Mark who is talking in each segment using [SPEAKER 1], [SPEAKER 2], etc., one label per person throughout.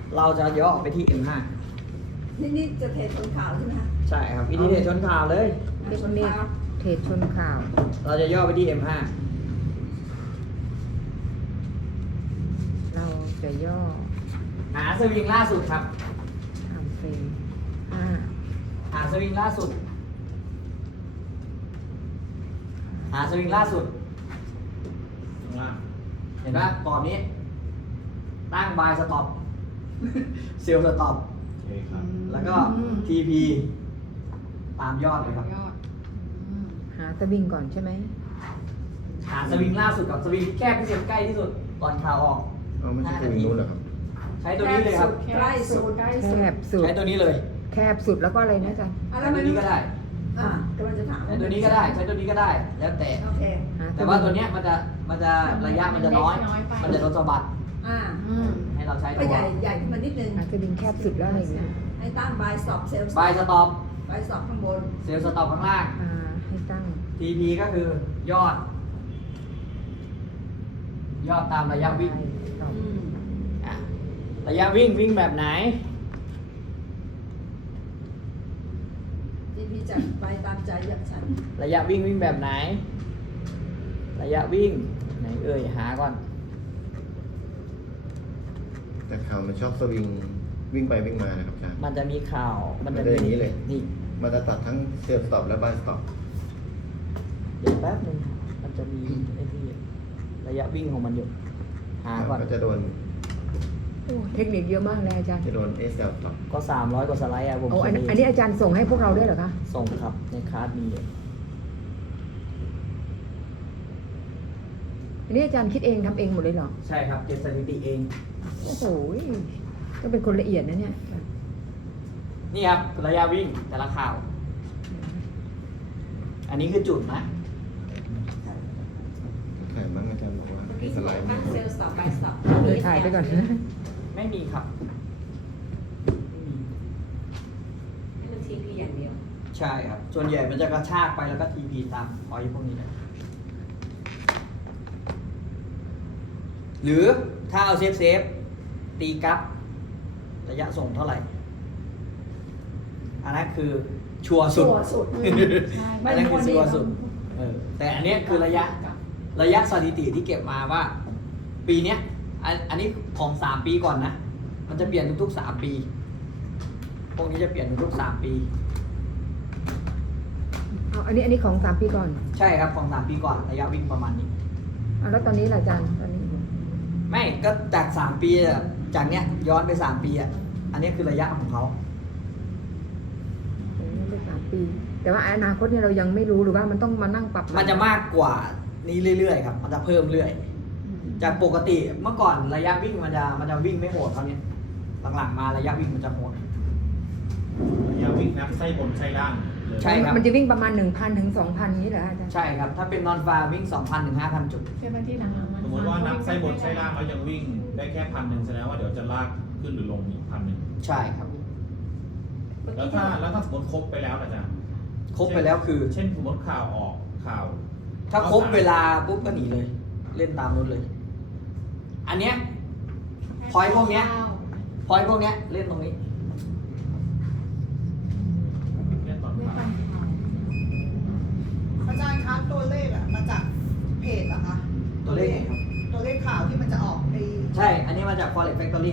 [SPEAKER 1] เราจะย่อไปที่ M5
[SPEAKER 2] นี่จะเทชนข่าวใช่ไหมคะ
[SPEAKER 1] ใช่ครับวิธีเทชนข่าวเลย
[SPEAKER 3] เทคนิคเทรดชนข่าว
[SPEAKER 1] เราจะย่อไปที่ M5
[SPEAKER 3] เราจะย่อ
[SPEAKER 1] หาสวิงล่าสุดครับ
[SPEAKER 3] ทำเฟรมห้า
[SPEAKER 1] หาสวิงล่าสุด หาสวิงล่าสุด
[SPEAKER 4] ข้างล่าง
[SPEAKER 1] เห็นไหมกรอบนี้ ตั้งบายสต็อป เซลล์สต็อป
[SPEAKER 4] โอเคครับ
[SPEAKER 1] แล้วก็ TP ตามยอดเลยครับ
[SPEAKER 3] หาสวิงก่อนใช่ไหม
[SPEAKER 1] หาสวิงล่าสุดกับสวิงที่แคบที่สุดใกล้ที่สุดก่อนข่าวออก
[SPEAKER 5] เอาไม่ใช่ตัวนู้นเหรอครับ
[SPEAKER 1] ใช้ตัวนี้เลยครับ
[SPEAKER 2] ใกล้สุด
[SPEAKER 3] แคบสุด
[SPEAKER 1] ใช้ตัวนี้เลย
[SPEAKER 3] แคบสุดแล้วก็อะไรนะอาจารย์
[SPEAKER 1] ใช้ตัวนี้ก็ได้
[SPEAKER 2] กำลังจะถาม
[SPEAKER 1] ใช้ตัวนี้ก็ได้ ใช้ตัวนี้ก็ได้ แล้วแต่
[SPEAKER 2] โอเค
[SPEAKER 3] หา
[SPEAKER 1] แต่ว่าตัวเนี้ยมันจะระยะมันจะน้อย มันจะโดนสะบัด ให้เราใช้
[SPEAKER 2] ก็
[SPEAKER 1] ตัว
[SPEAKER 2] ใหญ่ขึ้นมานิดนึง
[SPEAKER 3] หาสวิงแคบสุดแล้วอะไรอีกนะ
[SPEAKER 2] ให้ตั้งบายสอบเซลล์
[SPEAKER 1] บายสต็อป
[SPEAKER 2] บายสอบข้างบน
[SPEAKER 1] เซลล์สต็อปข้างล่าง
[SPEAKER 3] ให้ตั้ง
[SPEAKER 1] TP ก็คือยอด ยอดตามระยะวิ่ง
[SPEAKER 3] ต่อ
[SPEAKER 1] อ่ะระยะวิ่งแบบไหน
[SPEAKER 2] ทีพีจัดไปตามใจอยากฉัน
[SPEAKER 1] ระยะวิ่งแบบไหน ระยะวิ่งไหนเอ่ยหาก่อน
[SPEAKER 5] แต่ข่าวมันชอบสวิงวิ่งไปวิ่งมานะครับอาจารย์
[SPEAKER 1] มันจะมีข่าว
[SPEAKER 5] มันจะอย่างนี้เลย
[SPEAKER 1] นี่
[SPEAKER 5] มันจะตัดทั้งเซลล์สต็อปและบายสต็อป
[SPEAKER 1] เดี๋ยวแป๊บนึงมันจะมีไอ้ที่ระยะวิ่งของมันอยู่ หาก่อน
[SPEAKER 5] ก็จะโดน
[SPEAKER 3] โอ้เทคนิคเยอะมากเลยอาจารย์
[SPEAKER 5] จะโดนเอเซลสต็อป
[SPEAKER 1] ก็300กว่าสไลด์อะผม
[SPEAKER 3] โอ้อัน
[SPEAKER 1] เขีย
[SPEAKER 3] อันนี้อาจารย์ส่งให้พวกเราด้วยเหรอคะ
[SPEAKER 1] ส่งครับในคลาสมีอยู่
[SPEAKER 3] อันนี้อาจารย์คิดเองทำเองหมดเลยเหรอ
[SPEAKER 1] ใช่ครับเก็บสถิติเอง
[SPEAKER 3] โอ้โหก็เป็นคนละเอียดนะเนี่ย
[SPEAKER 1] นี่ครับระยะวิ่งแต่ละข่าว อันนี้คือจุดนะ
[SPEAKER 5] แข่มั้งอาจารย์บอกว่ามีสไลด์ไหม
[SPEAKER 2] ตั้งเซลล์สอบบายสอบ
[SPEAKER 3] เลยถ่ายไปก่อนนะ
[SPEAKER 1] ไม่มีครับไม่มี
[SPEAKER 2] ให้มันทีพีอย่างเดียว
[SPEAKER 1] ใช่ครับ ส่วนใหญ่มันจะกระชากไปแล้วก็ทีพีตามพอยพวกนี้นะหรือถ้าเอาเซฟตีกลับ ระยะส่งเท่าไหร่ อันนั้นคือชัวร์สุด
[SPEAKER 2] ชัวร์สุด
[SPEAKER 1] อันนั้นคือชัวร์สุดแต่อันเนี้ยคือระยะสถิติที่เก็บมาว่า ปีเนี้ยอันนี้ของ3 ปีก่อนนะ มันจะเปลี่ยนทุกๆ3 ปี พวกนี้จะเปลี่ยนทุกๆ3 ปี
[SPEAKER 3] เอาอันนี้ของ3 ปีก่อน
[SPEAKER 1] ใช่ครับของ3 ปีก่อนระยะวิ่งประมาณนี้
[SPEAKER 3] เอาแล้วตอนนี้ล่ะอาจารย์ตอนนี้
[SPEAKER 1] ไม่ก็จาก3 ปีอะจากเนี้ยย้อนไป3 ปีอ่ะอันนี้คือระยะของเขา
[SPEAKER 3] ไป3 ปี แต่ว่าอนาคตเนี่ยเรายังไม่รู้หรือว่ามันต้องมานั่งปรับ
[SPEAKER 1] มันจะมากกว่านี้เรื่อยๆครับ มันจะเพิ่มเรื่อย จากปกติเมื่อก่อนระยะวิ่งมันจะวิ่งไม่โหดเท่านี้หลังๆมาระยะวิ่งมันจะโหด
[SPEAKER 4] ระยะวิ่งนับไส้บนไส้ล่างเลย
[SPEAKER 1] ใช่ครับ
[SPEAKER 3] มันจะวิ่งประมาณ 1,000 ถึง 2,000 นี้เหรออาจารย์
[SPEAKER 1] ใช่ครับ ถ้าเป็นนอนฟาวิ่ง 2,000 ถึง 5,000 จุด
[SPEAKER 6] เป็นวันที่หลังๆมัน
[SPEAKER 4] สมมติว่านับไส้บนไส้ล่างแล้วยังวิ่งได้แค่1,000แสดงว่าเดี๋ยวจะลากขึ้นหรือลงอีก1,000
[SPEAKER 1] ใช่ครับ
[SPEAKER 4] แล้วถ้าสมมติครบไปแล้วอาจารย์
[SPEAKER 1] ครบไปแล้วคือ
[SPEAKER 4] เช่นสมมติข่าวออกข่าว
[SPEAKER 1] ถ้าครบเวลาปุ๊บก็หนีเลย เล่นตามนู้นเลย อันเนี้ยพอยพวกเนี้ยเล่นตรงนี้
[SPEAKER 4] เล่นตอนข่าว
[SPEAKER 7] อาจารย์คะตัวเลขอะมาจากเพจเหรอคะ
[SPEAKER 1] ตัวเลขไงครับ
[SPEAKER 7] ตัวเลขข่าวที่มันจะออกใน
[SPEAKER 1] ใช่ อันนี้มาจาก Forex Factory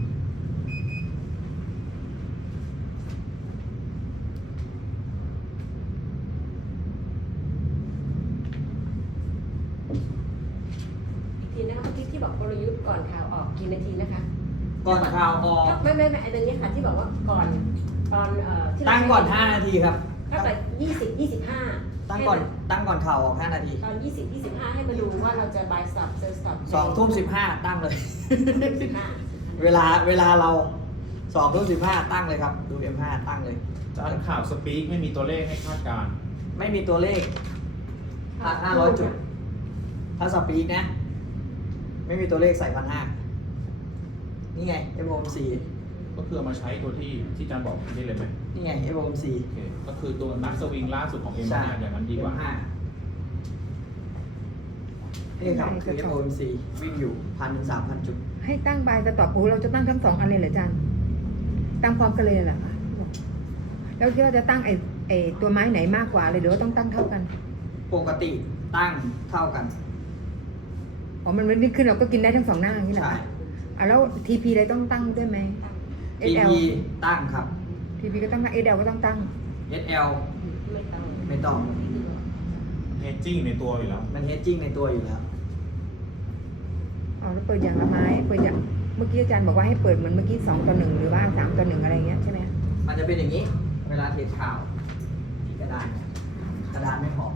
[SPEAKER 8] ทีนะคะที่บอกกลยุทธ์ก่อนข่าวออกกี่นาทีนะคะ
[SPEAKER 1] ก่อนข่าวออก
[SPEAKER 8] ไม่ไอ้ตัวนี้ค่ะที่บอกว่าก่อนตอนที่เรา
[SPEAKER 1] ตั้งก่อน 5 นาทีครับ
[SPEAKER 8] ตั้งแต่20-25
[SPEAKER 1] ตั้งก่อนข่าวออก 5 นาที
[SPEAKER 8] ตอน20-25ให้มาดูว่าเราจะ buy stop sell stop
[SPEAKER 1] 2 ทุ่ม 15 ตั้งเลย
[SPEAKER 8] 15
[SPEAKER 1] เวลาเรา2 ทุ่ม 15 ตั้งเลยครับ ดู M5 ตั้งเลย
[SPEAKER 4] อาจารย์ข่าวสปีกไม่มีตัวเลขให้คาดการณ์
[SPEAKER 1] ไม่มีตัวเลข500 จุด ถ้าสปีกนะ ไม่มีตัวเลขใส่1,500นี่ไง FOMC
[SPEAKER 4] ก็คือเอามาใช้ตัวที่อาจารย์บอกนี่เลยไหม
[SPEAKER 1] นี่ไง FOMC
[SPEAKER 4] โอเคก็คือตัวนักสวิงล่าสุดของเอ็ม
[SPEAKER 1] ใช่
[SPEAKER 4] อย่างนั้นดีกว่า
[SPEAKER 1] M5 นี่ครับคือ FOMC วิ่งอยู่ 1,000 ถึง 3,000 จุด
[SPEAKER 3] ให้ตั้งบายสต็อปโอ้เราจะตั้งทั้งสองอันเลยเหรออาจารย์ตั้งพร้อมกันเลยเหรอคะแล้วที่เราจะตั้งไอ้ตัวไม้ไหนมากกว่าเลยหรือว่าต้องตั้งเท่ากัน
[SPEAKER 1] ปกติตั้งเท่ากัน
[SPEAKER 3] อ๋อมันไม่ขึ้นเราก็กินได้ทั้งสองหน้าอย่างนี้เหรอ
[SPEAKER 1] ใช่
[SPEAKER 3] คะอ่ะแล้ว TP อะไรต้องตั้งด้วยไหม
[SPEAKER 1] TP ตั้งครับ
[SPEAKER 3] TP ก็ต้องตั้ง SL ก็ต้องตั้ง
[SPEAKER 1] SL
[SPEAKER 8] ไม่ต้อง
[SPEAKER 1] ไม่ต้อง
[SPEAKER 4] เฮดจิ้งในตัวอยู่แล้ว
[SPEAKER 1] มันเฮดจิ้งในตัวอยู่แล้ว
[SPEAKER 3] อ๋อแล้วเปิดอย่างละไม้เปิดอย่างเมื่อกี้อาจารย์บอกว่าให้เปิดเหมือนเมื่อกี้2-1หรือว่า3-1อะไรเงี้ยใช่ไหม
[SPEAKER 1] มันจะเป็นอย่างนี้ เวลาเทรดข่าวที่กระดานไม่พอ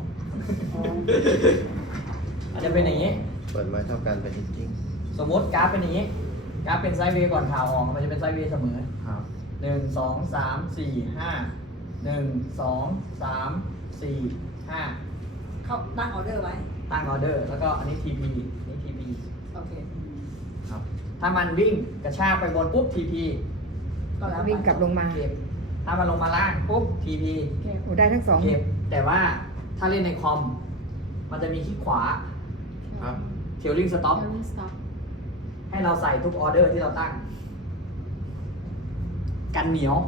[SPEAKER 1] มันจะเป็นอย่างนี้
[SPEAKER 5] เปิดไม้เท่ากันเป็นจริง
[SPEAKER 1] สมมติกราฟเป็นอย่างนี้ กราฟเป็นไซด์เวย์ก่อนข่าวออก มันจะเป็นไซด์เวย์เสมอ
[SPEAKER 4] ครับ
[SPEAKER 1] 1 2 3 4 5 1 2 3 4 5
[SPEAKER 2] เขาตั้งออเดอร์ไว้
[SPEAKER 1] ตั้งออเดอร์ แล้วก็อันนี้ TP นี่ TP
[SPEAKER 2] โอเค
[SPEAKER 4] ครับ
[SPEAKER 1] ถ้ามันวิ่งกระชากไปบนปุ๊บ TP
[SPEAKER 2] ก็แล้ว
[SPEAKER 3] วิ่งกลับลงมา
[SPEAKER 1] เก็บ ถ้ามันลงมาล่างปุ๊บ TP
[SPEAKER 3] โอ้ได้ทั้งสอง
[SPEAKER 1] เก็บ แต่ว่าถ้าเล่นในคอม มันจะมีคลิกขวา
[SPEAKER 4] ครับ
[SPEAKER 1] เทลลิงสต็อป ให้เราใส่ทุกออเดอร์ที่เราตั้ง กันเหนียว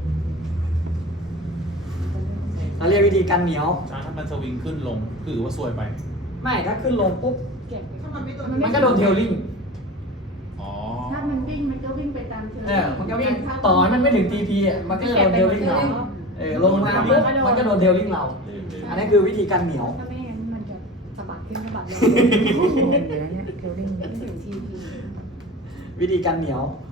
[SPEAKER 1] เราเรียกวิธีกันเหนียว
[SPEAKER 4] ถ้ามันสวิงขึ้นลงคือว่าซวยไป
[SPEAKER 1] ไม่ ถ้าขึ้นลงปุ๊บ
[SPEAKER 7] ถ้ามันไม่ตัว
[SPEAKER 1] มันก็โดนเทลลิง
[SPEAKER 4] อ๋อ
[SPEAKER 6] ถ้ามันวิ่งมันก็วิ่งไปตามเทอร์
[SPEAKER 1] มันก็วิ่งต่อให้มันไม่ถึง TP อ่ะมันก็จะโดนเทลลิงเราลงมาปุ๊บมันก็โดนเทลลิงเรา อันนี้คือวิธีการเหนียว
[SPEAKER 6] ถ้าไม่งั้นมันจะสะบัดขึ้นสะบัดลง
[SPEAKER 3] เดี๋ยวนะเนี่ยเทลลิ่ง
[SPEAKER 6] ไม่ถึงทีพี
[SPEAKER 1] วิธีการเหนียว